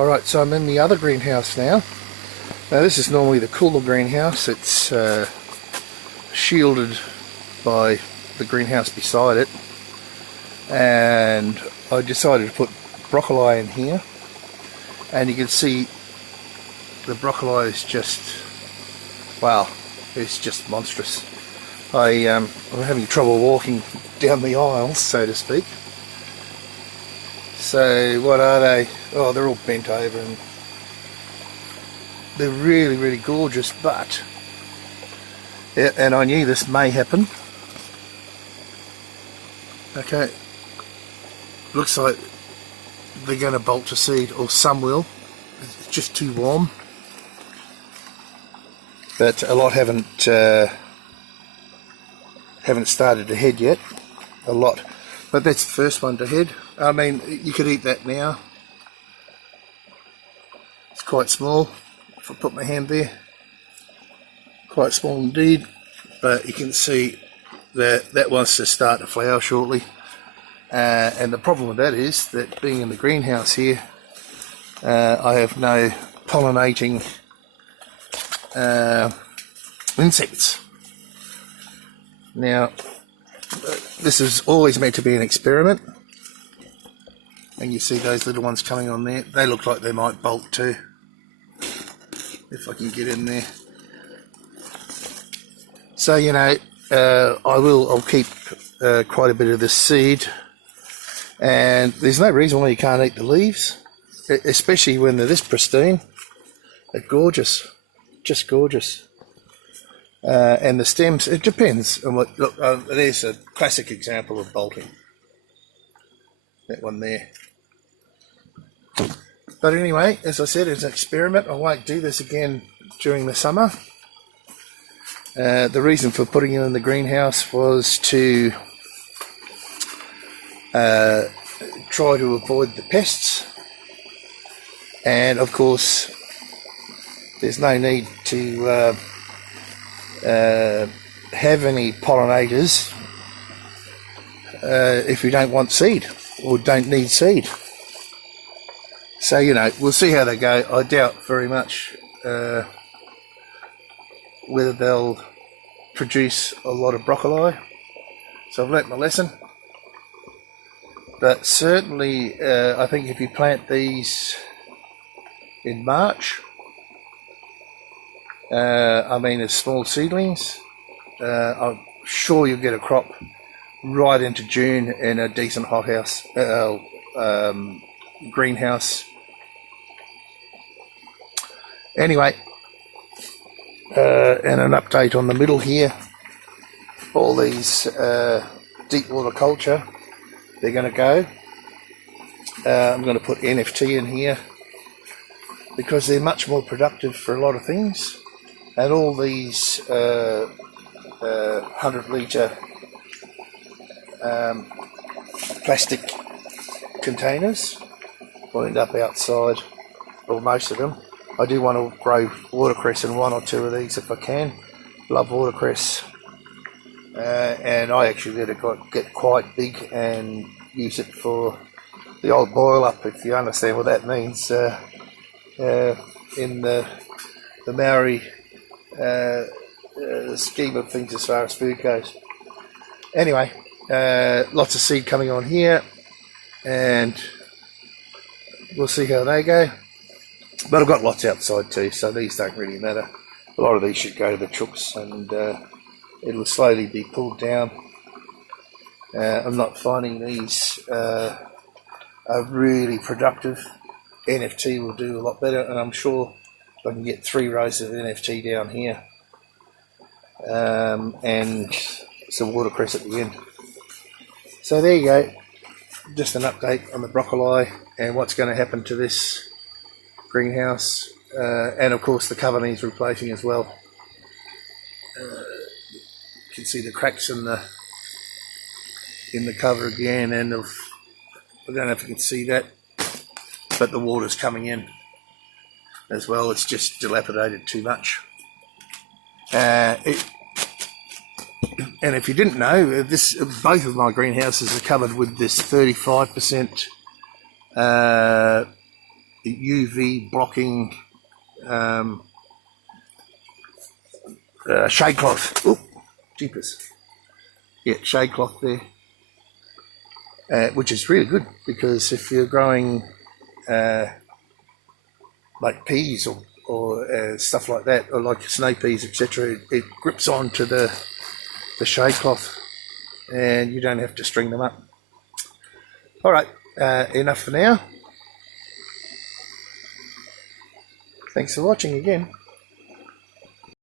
Alright, so I'm in the other greenhouse now. Now this is normally the cooler greenhouse. It's shielded by the greenhouse beside it. And I decided to put broccoli in here. And you can see the broccoli is just, wow, it's just monstrous. I'm having trouble walking down the aisles, so to speak. So what are they? Oh, they're all bent over and they're really, really gorgeous, but yeah, and I knew this may happen. Okay, looks like they're going to bolt to seed, or some will. It's just too warm. But a lot haven't started to head yet. A lot, but that's the first one to head. I mean, you could eat that now. It's quite small. If I put my hand there, quite small indeed. But you can see that that wants to start to flower shortly. And the problem with that is that being in the greenhouse here, I have no pollinating insects. Now, this is always meant to be an experiment. And you see those little ones coming on there. They look like they might bolt too. If I can get in there. So, you know, I'll keep quite a bit of this seed. And there's no reason why you can't eat the leaves. Especially when they're this pristine. They're gorgeous. Just gorgeous. And the stems, it depends on what. Look, there's a classic example of bolting. That one there. But anyway, as I said, it's an experiment. I won't do this again during the summer. The reason for putting it in the greenhouse was to try to avoid the pests. And of course, there's no need to have any pollinators if you don't want seed or don't need seed. So, you know, we'll see how they go. I doubt very much whether they'll produce a lot of broccoli. So I've learnt my lesson. But certainly, I think if you plant these in March, I mean as small seedlings, I'm sure you'll get a crop right into June in a decent hothouse, greenhouse. Anyway, and an update on the middle here. All these deep water culture, they're going to go. I'm going to put NFT in here because they're much more productive for a lot of things. And all these 100-litre plastic containers will end up outside, or most of them. I do want to grow watercress in one or two of these if I can. Love watercress. And I actually let it get quite big and use it for the old boil up, if you understand what that means, in the Maori scheme of things as far as food goes. Anyway, lots of seed coming on here, and we'll see how they go. But I've got lots outside too, so these don't really matter. A lot of these should go to the chooks, and it'll slowly be pulled down. I'm not finding these are really productive. NFT will do a lot better, and I'm sure I can get 3 rows of NFT down here, and some watercress at the end. So there you go, just an update on the broccoli and what's going to happen to this greenhouse, and of course the cover needs replacing as well. You can see the cracks in the cover again, and I don't know if you can see that, but the water's coming in as well. It's just dilapidated too much. And if you didn't know, both of my greenhouses are covered with this 35% UV blocking shade cloth. Oh, jeepers. Yeah, shade cloth there. Which is really good, because if you're growing like peas or stuff like that, or like snow peas, etc., it grips onto the shade cloth and you don't have to string them up. All right, enough for now. Thanks for watching again.